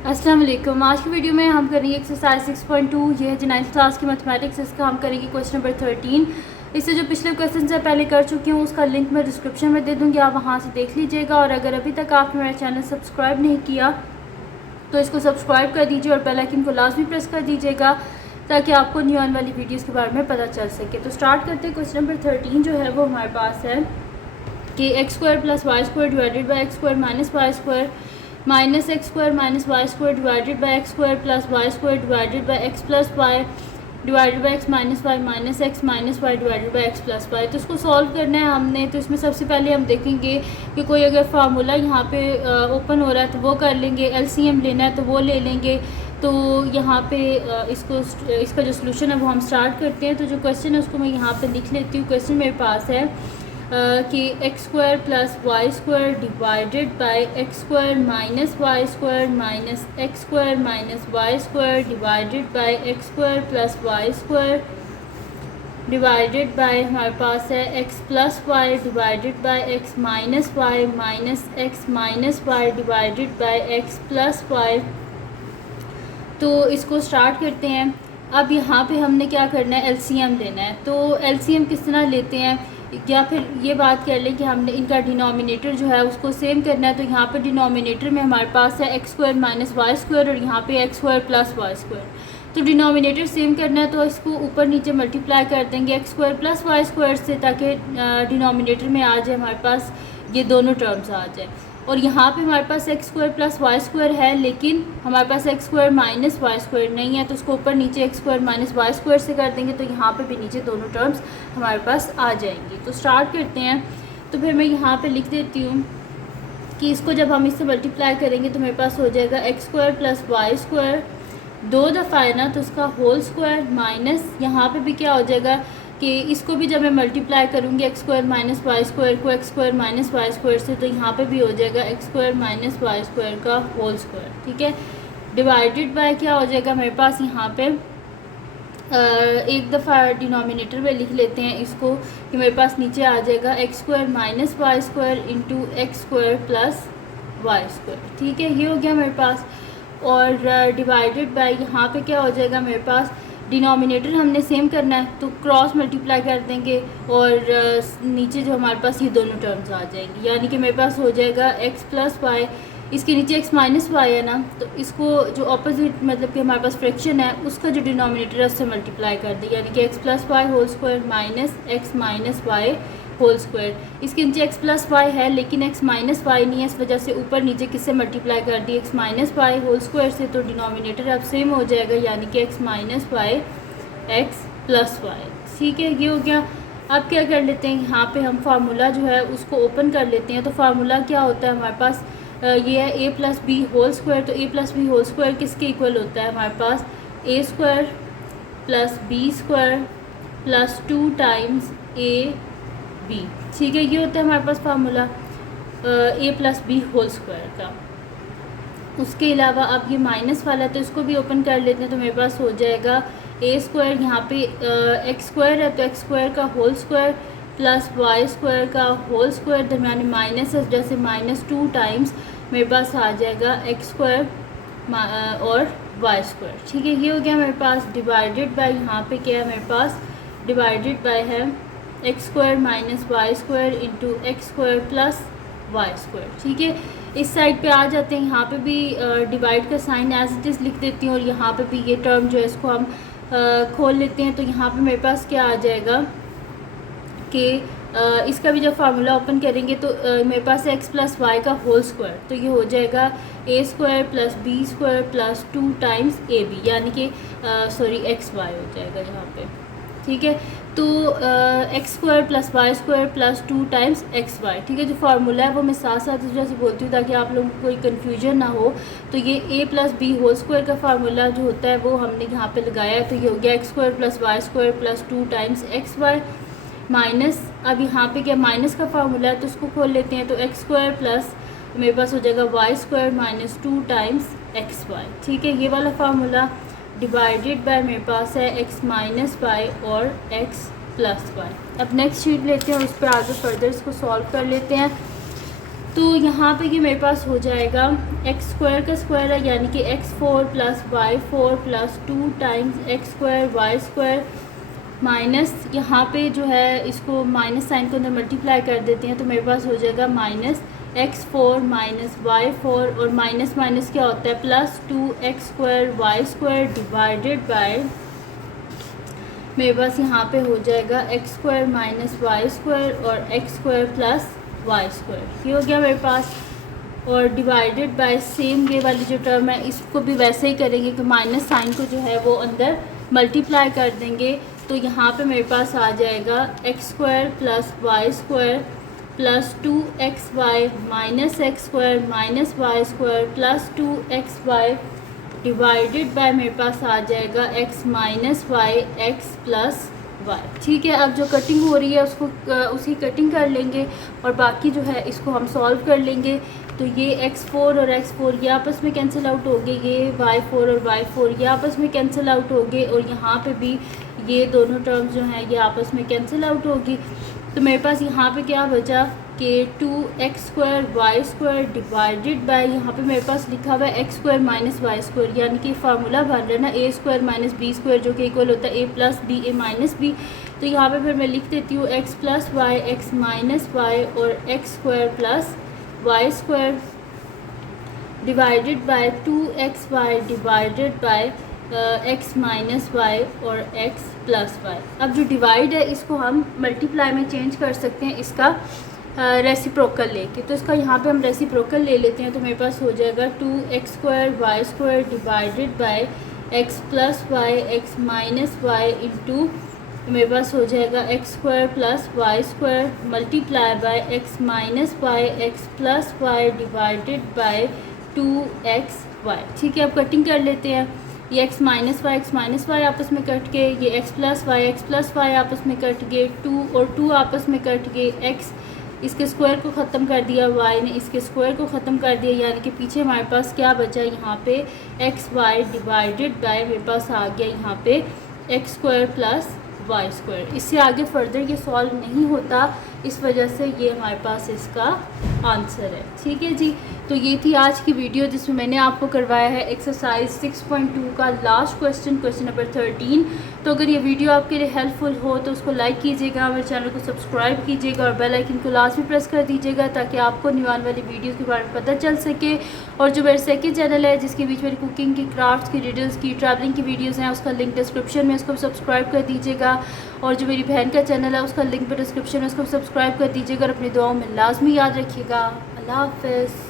अस्सलाम वालेकुम। आज की वीडियो में हम करेंगे एक्सरसाइज 6.2। ये है जो 9th क्लास की मैथमेटिक्स, इसका हम करेंगे क्वेश्चन नंबर 13। इससे जो पिछले क्वेश्चन से पहले कर चुकी हूँ उसका लिंक मैं डिस्क्रिप्शन में दे दूँगी, आप वहाँ से देख लीजिएगा। और अगर अभी तक आपने मेरा चैनल सब्सक्राइब नहीं किया तो इसको सब्सक्राइब कर दीजिए और बेल आइकन को लाजमी प्रेस कर दीजिएगा ताकि आपको न्यू आने वाली वीडियोज़ के बारे में पता चल सके। तो स्टार्ट करते हैं। क्वेश्चन नंबर 13 जो है वो हमारे पास है कि x square plus y square divided by x square minus y square minus x square minus y square divided by x square plus y square divided by x plus y divided by x minus y minus y divided by x plus y. तो इसको solve करना है हमने। तो इसमें सबसे पहले हम देखेंगे कि कोई अगर फार्मूला यहाँ पे ओपन हो रहा है तो वो कर लेंगे, एलसीएम लेना है तो वो ले लेंगे। तो यहाँ पे इसका जो सोल्यूशन है वो हम स्टार्ट करते हैं। तो जो क्वेश्चन है उसको मैं यहाँ पे लिख लेती हूँ। क्वेश्चन मेरे पास है कि x square plus y square divided by x square minus y square minus x square minus y square divided by x square plus y square divided by हमारे पास है x plus y divided by x minus y divided by x plus y. तो इसको start करते हैं। अब यहाँ पे हमने क्या करना है, एलसीएम लेना है। तो एलसीएम किस तरह लेते हैं, या फिर ये बात कर लें कि हमने इनका डिनोमिनेटर जो है उसको सेम करना है। तो यहाँ पे डिनोमिनेटर में हमारे पास है x square minus y square और यहाँ पे x square plus y square. तो डिनोमिनेटर सेम करना है तो इसको ऊपर नीचे मल्टीप्लाई कर देंगे x square plus y square से, ताकि डिनोमिनेटर में आ जाए हमारे पास ये दोनों टर्म्स आ जाए। और यहाँ पे हमारे पास x square plus y square है, लेकिन हमारे पास x square minus y square नहीं है। तो उसको ऊपर नीचे x square minus y square से कर देंगे तो यहाँ पे भी नीचे दोनों टर्म्स हमारे पास आ जाएंगी। तो स्टार्ट करते हैं। तो फिर मैं यहाँ पे लिख देती हूँ कि इसको जब हम इससे मल्टीप्लाई करेंगे तो मेरे पास हो जाएगा x square plus y square, दो दफ़ा है ना तो उसका होल स्क्वायर, माइनस यहाँ पे भी क्या हो जाएगा कि इसको भी जब मैं मल्टीप्लाई करूँगी x square minus y square को x square minus y square से, तो यहाँ पे भी हो जाएगा x square minus y square का होल स्क्वायर। ठीक है, डिवाइडेड बाय क्या हो जाएगा मेरे पास यहाँ पे एक दफ़ा डिनोमिनेटर में लिख लेते हैं इसको कि मेरे पास नीचे आ जाएगा x square minus y square into x square plus y square. ठीक है, ये हो गया मेरे पास। और डिवाइडेड बाय यहाँ पे क्या हो जाएगा मेरे पास, डिनोमिनेटर हमने सेम करना है तो क्रॉस मल्टीप्लाई कर देंगे और नीचे जो हमारे पास ये दोनों टर्म्स आ जाएंगी। यानी कि मेरे पास हो जाएगा एक्स प्लस वाई, इसके नीचे एक्स माइनस वाई है ना, तो इसको जो ऑपोजिट मतलब कि हमारे पास फ्रैक्शन है उसका जो डिनोमिनेटर है उससे मल्टीप्लाई कर दे, यानी कि x plus y whole square minus x minus y whole square. इसके नीचे एक्स प्लस वाई है लेकिन एक्स माइनस वाई नहीं है, इस वजह से ऊपर नीचे किससे मल्टीप्लाई कर दी, x minus y whole square से। तो डिनोमिनेटर अब सेम हो जाएगा, यानी कि x minus y x plus y. ठीक है, ये हो गया। अब क्या कर लेते हैं, यहाँ पे हम फार्मूला जो है उसको ओपन कर लेते हैं। तो फार्मूला क्या होता है हमारे पास, ये है a plus b whole square. तो a plus b whole square किसके इक्वल होता है हमारे पास, a square plus b square plus 2 times a b. ठीक है, ये होता है हमारे पास formula a plus b whole square का। उसके अलावा अब ये माइनस वाला तो इसको भी ओपन कर लेते हैं। तो मेरे पास हो जाएगा ए स्क्वायर, यहाँ पे एक्स स्क्वायर है तो एक्स स्क्वायर का whole square plus y square का होल स्क्वायर, दरमियान माइनस है जैसे माइनस 2 टाइम्स मेरे पास आ जाएगा एक्स स्क्वायर और वाई स्क्वायर। ठीक है, ये हो गया मेरे पास। डिवाइडेड बाय यहाँ पे क्या है मेरे पास, डिवाइडेड बाय है x square minus y square into x square plus y square. ठीक है, इस साइड पे आ जाते हैं। यहाँ पे भी डिवाइड का साइन एज इट इज़ लिख देती हूँ और यहाँ पे भी ये टर्म जो है इसको हम खोल लेते हैं। तो यहाँ पे मेरे पास क्या आ जाएगा कि इसका भी जब फार्मूला ओपन करेंगे तो मेरे पास एक्स प्लस वाई का होल स्क्वायर, तो ये हो जाएगा a square plus b square plus 2 times a b, यानी कि एक्स वाई हो जाएगा यहाँ पे। ठीक है, तो x square plus y square plus 2 times x y. ठीक है, जो फार्मूला है वो मैं साथ साथ इस वजह से बोलती हूँ ताकि आप लोगों को कोई कन्फ्यूजन ना हो। तो ये ए प्लस बी होल स्क्वायर का फार्मूला जो होता है वो हमने यहाँ पे लगाया है। तो ये हो गया x square plus y square plus 2 times x y minus, अब यहाँ पे क्या माइनस का फार्मूला है तो उसको खोल लेते हैं। तो एक्स स्क्वायर प्लस मेरे पास हो जाएगा y square minus 2 times x y. ठीक है, ये वाला फार्मूला। डिवाइडेड बाय मेरे पास है एक्स माइनस वाई और एक्स प्लस वाई। अब नेक्स्ट शीट लेते हैं, उस पर आगे फर्दर इसको सॉल्व कर लेते हैं। तो यहाँ पे कि मेरे पास हो जाएगा एक्स स्क्वायर का स्क्वायर है यानी कि x4 plus y4 plus 2 times x square y square minus यहाँ पे जो है इसको माइनस साइन को अंदर मल्टीप्लाई कर देते हैं तो मेरे पास हो जाएगा माइनस x4 माइनस y4 और माइनस माइनस क्या होता है plus 2x square y square divided by मेरे पास यहाँ पे हो जाएगा x square minus y square और x square plus y square. ये हो गया मेरे पास। और डिवाइडेड बाय सेम ये वाली जो टर्म है इसको भी वैसे ही करेंगे कि माइनस साइन को जो है वो अंदर मल्टीप्लाई कर देंगे तो यहाँ पे मेरे पास आ जाएगा x square plus y square plus 2xy minus x square minus y square plus 2xy divided by मेरे पास आ जाएगा x minus y x plus y. ठीक है, अब जो कटिंग हो रही है उसको उसकी कटिंग कर लेंगे और बाकी जो है इसको हम सॉल्व कर लेंगे। तो ये x4 और x4 ये आपस में कैंसिल आउट हो गए, ये y4 और y4 ये आपस में कैंसिल आउट हो गए और यहाँ पे भी ये दोनों टर्म्स जो हैं ये आपस में कैंसिल आउट होगी। तो मेरे पास यहाँ पे क्या बचा कि 2x square y square divided by यहाँ पे मेरे पास लिखा हुआ है x square minus y square यानी कि फार्मूला बन रहा है ना a square minus b square जो कि इक्वल होता है a plus b a minus b. तो यहाँ पे फिर मैं लिख देती हूँ x plus y x minus y और x square plus y square divided by 2xy divided by x minus y और एक्स प्लस वाई। अब जो डिवाइड है इसको हम मल्टीप्लाई में चेंज कर सकते हैं इसका रेसिप्रोकल लेके। तो इसका यहाँ पे हम रेसिप्रोकल ले लेते हैं तो मेरे पास हो जाएगा 2x square y square divided by x plus y x minus y into मेरे पास हो जाएगा x square plus y square multiply by x minus y x plus y divided by 2xy। ठीक है, अब कटिंग कर लेते हैं। ये x माइनस वाई आपस में कट गए, ये x प्लस वाई आपस में कट गए, 2 और 2 आपस में कट गए, x इसके स्क्वायर को ख़त्म कर दिया, y ने इसके स्क्वायर को ख़त्म कर दिया यानी कि पीछे हमारे पास क्या बचा यहाँ पे एक्स वाई डिवाइडेड बाय मेरे पास आ गया यहाँ पे x square plus y square. इससे आगे फर्दर ये सॉल्व नहीं होता, इस वजह से ये हमारे पास इसका आंसर है। ठीक है जी, तो ये थी आज की वीडियो जिसमें मैंने आपको करवाया है एक्सरसाइज 6.2 का लास्ट क्वेश्चन नंबर 13। तो अगर ये वीडियो आपके लिए हेल्पफुल हो तो उसको लाइक कीजिएगा, मेरे चैनल को सब्सक्राइब कीजिएगा और बेल आइकन को लाजमी प्रेस कर दीजिएगा ताकि आपको न्यू आने वाली वीडियोज़ के बारे में पता चल सके। और जो मेरे सेकंड चैनल है जिसके बीच मेरी कुकिंग की, क्राफ्ट्स की, रिडल्स की, ट्रैवलिंग की वीडियोज़ हैं उसका लिंक डिस्क्रिप्शन में, उसको सब्सक्राइब कर दीजिएगा। और जो मेरी बहन का चैनल है उसका लिंक भी डिस्क्रिप्शन में, उसको सब्सक्राइब कर दीजिएगा और अपनी दुआओं में लाजमी याद रखिएगा। अल्लाह हाफ़िज़।